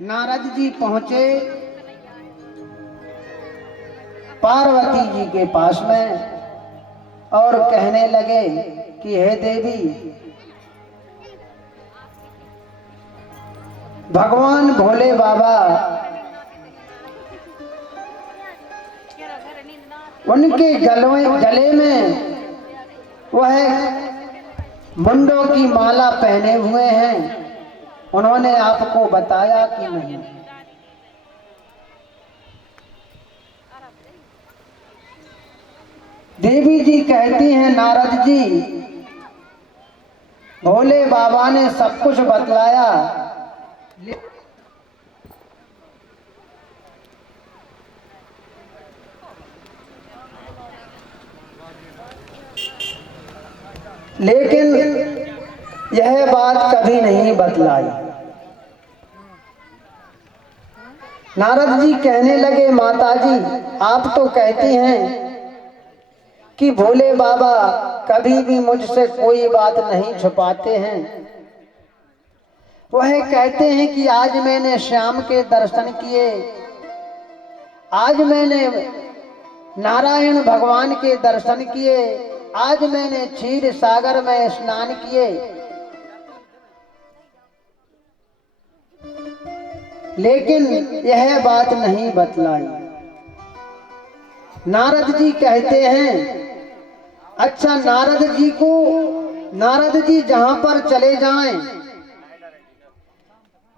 नारद जी पहुंचे पार्वती जी के पास में और कहने लगे कि हे देवी, भगवान भोले बाबा उनके गले में वह मुंडों की माला पहने हुए हैं, उन्होंने आपको बताया कि नहीं? देवी जी कहती हैं, नारद जी, भोले बाबा ने सब कुछ बतलाया, लेकिन यह बात कभी नहीं बतलाई। नारद जी कहने लगे, माता जी, आप तो कहती हैं कि भोले बाबा कभी भी मुझसे कोई बात नहीं छुपाते हैं। वह कहते हैं कि आज मैंने श्याम के दर्शन किए, आज मैंने नारायण भगवान के दर्शन किए, आज मैंने क्षीर सागर में स्नान किए, लेकिन यह बात नहीं बतलाई। नारद जी कहते हैं, अच्छा, नारद जी जहां पर चले जाएं,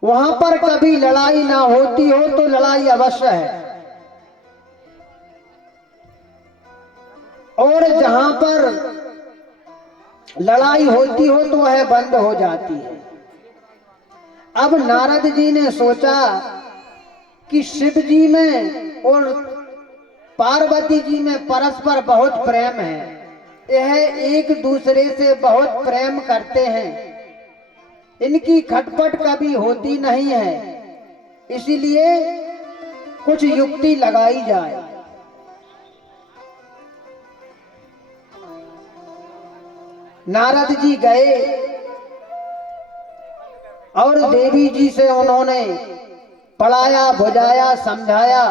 वहां पर कभी लड़ाई ना होती हो तो लड़ाई अवश्य है, और जहां पर लड़ाई होती हो तो वह बंद हो जाती है। अब नारद जी ने सोचा कि शिव जी में और पार्वती जी में परस्पर बहुत प्रेम है, यह एक दूसरे से बहुत प्रेम करते हैं, इनकी खटपट कभी होती नहीं है, इसीलिए कुछ युक्ति लगाई जाए। नारद जी गए और देवी जी से उन्होंने पढ़ाया, बुझाया, समझाया।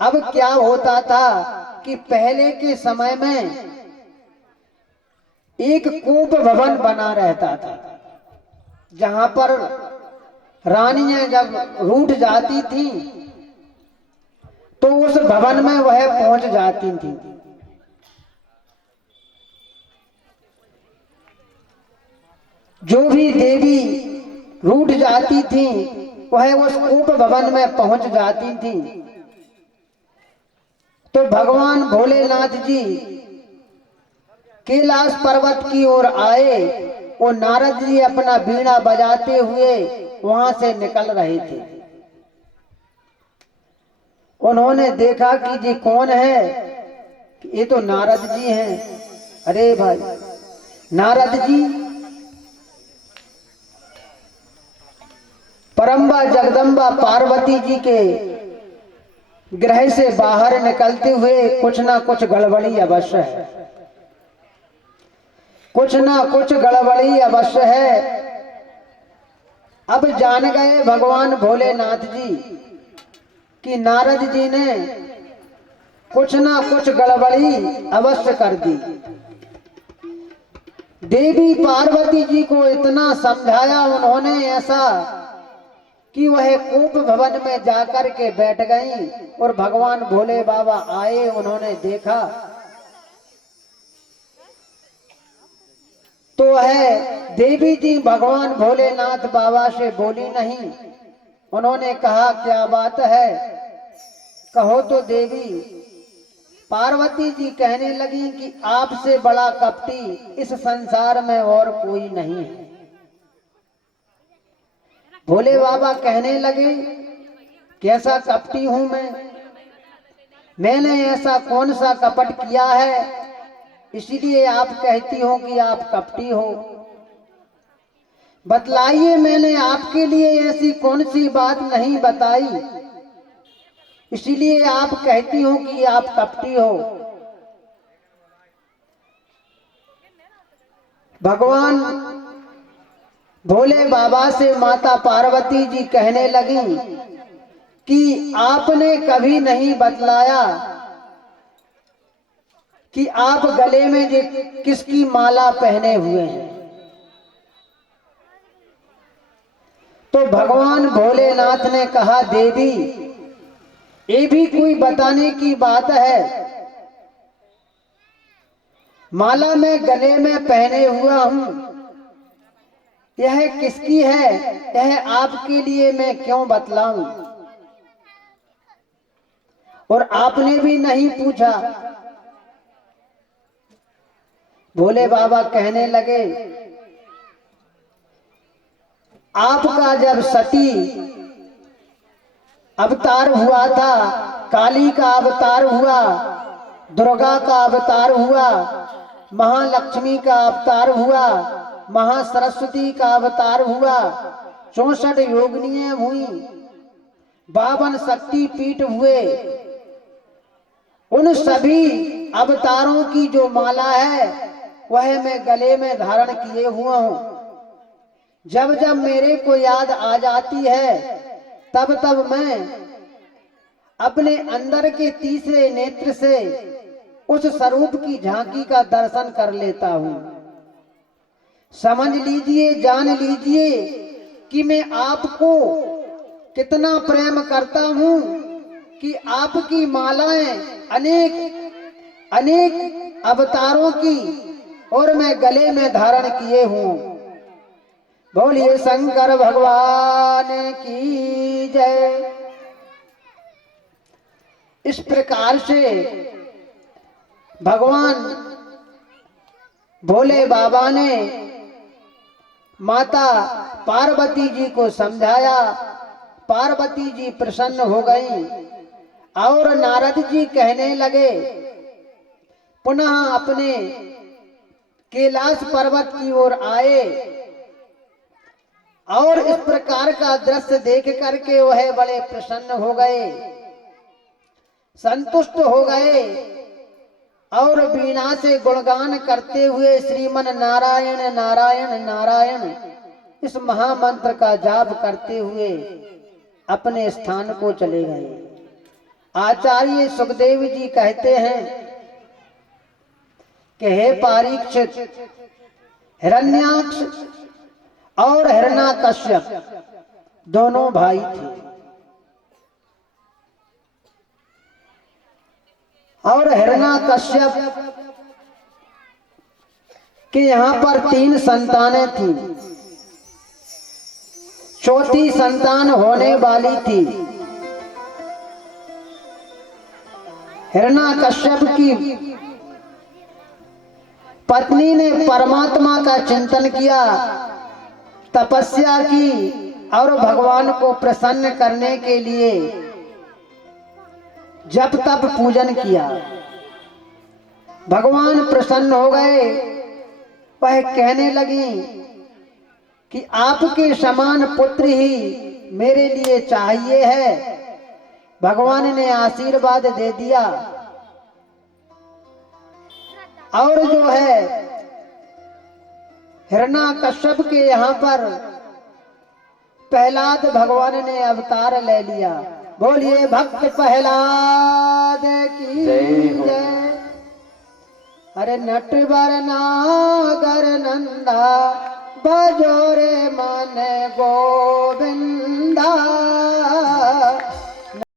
अब क्या होता था कि पहले के समय में एक कूप भवन बना रहता था, जहां पर रानियां जब रूठ जाती थी तो उस भवन में वह पहुंच जाती थी। जो भी देवी रूठ जाती थी वह उस कूप भवन में पहुंच जाती थी। तो भगवान भोलेनाथ जी कैलाश पर्वत की ओर आए और नारद जी अपना बीड़ा बजाते हुए वहां से निकल रहे थे। उन्होंने देखा कि जी कौन है, ये तो नारद जी हैं। अरे भाई, नारद जी परम्बा जगदम्बा पार्वती जी के गृह से बाहर निकलते हुए कुछ ना कुछ गड़बड़ी अवश्य है, कुछ ना कुछ गड़बड़ी अवश्य है। अब जान गए भगवान भोलेनाथ जी कि नारद जी ने कुछ ना कुछ गड़बड़ी अवश्य कर दी। देवी पार्वती जी को इतना समझाया उन्होंने ऐसा कि वह कूप भवन में जाकर के बैठ गई और भगवान भोले बाबा आए, उन्होंने देखा तो वह देवी जी भगवान भोलेनाथ बाबा से बोली नहीं। उन्होंने कहा, क्या बात है, कहो तो। देवी पार्वती जी कहने लगी कि आपसे बड़ा कपटी इस संसार में और कोई नहीं है। भोले बाबा कहने लगे, कैसा कपटी हूं मैंने ऐसा कौन सा कपट किया है इसीलिए आप कहती हो कि आप कपटी हो? बतलाइए, मैंने आपके लिए ऐसी कौन सी बात नहीं बताई इसीलिए आप कहती हो कि आप कपटी हो? भगवान भोले बाबा से माता पार्वती जी कहने लगी कि आपने कभी नहीं बतलाया कि आप गले में ये किसकी माला पहने हुए हैं। तो भगवान भोलेनाथ ने कहा, देवी ये भी कोई बताने की बात है? माला मैं गले में पहने हुआ हूं, यह किसकी है, यह आपके लिए मैं क्यों बतलाऊं? और आपने भी नहीं पूछा। भोले बाबा कहने लगे, आपका जब सती अवतार हुआ था, काली का अवतार हुआ, दुर्गा का अवतार हुआ, महालक्ष्मी का अवतार हुआ, महासरस्वती का अवतार हुआ, 64 योगिनियां हुई, 52 शक्ति पीठ हुए, उन सभी अवतारों की जो माला है वह मैं गले में धारण किए हुआ हूं। जब जब मेरे को याद आ जाती है तब तब मैं अपने अंदर के तीसरे नेत्र से उस स्वरूप की झांकी का दर्शन कर लेता हूं। समझ लीजिए, जान लीजिए कि मैं आपको कितना प्रेम करता हूं कि आपकी मालाएं अनेक अनेक अवतारों की और मैं गले में धारण किए हूं। बोलिए शंकर भगवान की जय। इस प्रकार से भगवान भोले बाबा ने माता पार्वती जी को समझाया। पार्वती जी प्रसन्न हो गई और नारद जी कहने लगे, पुनः अपने कैलाश पर्वत की ओर आए और इस प्रकार का दृश्य देख करके वह बड़े प्रसन्न हो गए, संतुष्ट हो गए और वीणा से गुणगान करते हुए श्रीमन नारायण नारायण नारायण इस महामंत्र का जाप करते हुए अपने स्थान को चले गए। आचार्य सुखदेव जी कहते हैं कि हे परीक्षित, हिरण्याक्ष और हिरण्यकश्यप दोनों भाई थे और हिरण्यकश्यप के यहाँ पर 3 संतानें थी। चौथी संतान होने वाली थी। हिरण्यकश्यप की पत्नी ने परमात्मा का चिंतन किया, तपस्या की और भगवान को प्रसन्न करने के लिए जप तप पूजन किया। भगवान प्रसन्न हो गए। वह कहने लगी कि आपके समान पुत्र ही मेरे लिए चाहिए है। भगवान ने आशीर्वाद दे दिया और जो है हिरण्यकश्यप के यहाँ पर प्रहलाद भगवान ने अवतार ले लिया। बोलिए भक्त प्रहलाद की जय। अरे नटवर नागर नंदा बजोरे मन गोविंदा,